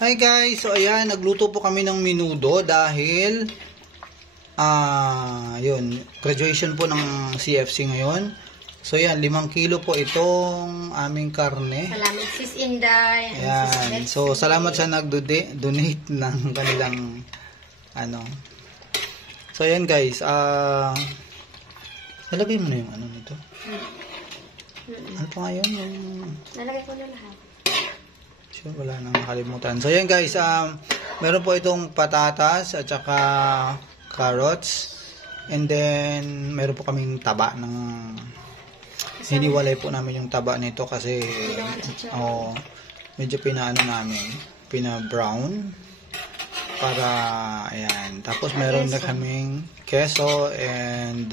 Hi guys, so ayan, nagluto po kami ng menudo dahil yun, graduation po ng CFC ngayon. So ayan, 5 kilo po itong aming karne. Salamat Sis Inday. Ayan, so salamat sa nag-donate ng kanilang ano. So ayan guys, nalagay mo na yung ano nito. Ano pa nga yun? Nalagay ko na lahat. Sure, wala nang nakalimutan. So, yan guys, meron po itong patatas at saka carrots. And then, meron po kaming taba ng... Hiniwalay po namin yung taba nito kasi medyo pinaano namin. Pina-brown. Para, ayan. Tapos, meron na kaming keso and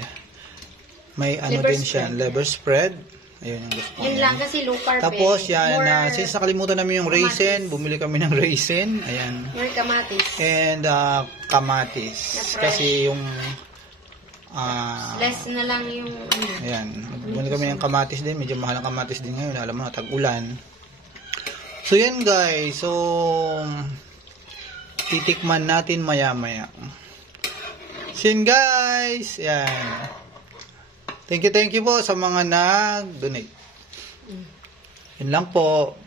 may ano din siya, liver spread. Ayun yung gusto ko. Yun lang kasi low carb. Tapos yan, since nakalimutan namin yung raisin, bumili kami ng raisin. Ayan. May kamatis. And kamatis. Kasi yung less na lang yung ayan. Bumili kami ng kamatis din. Medyo mahal ang kamatis din ngayon. Alam mo na, tag-ulan. So yan guys. So titikman natin maya-maya. So yan guys. Yan. Thank you po sa mga nag-donate. Yun lang po.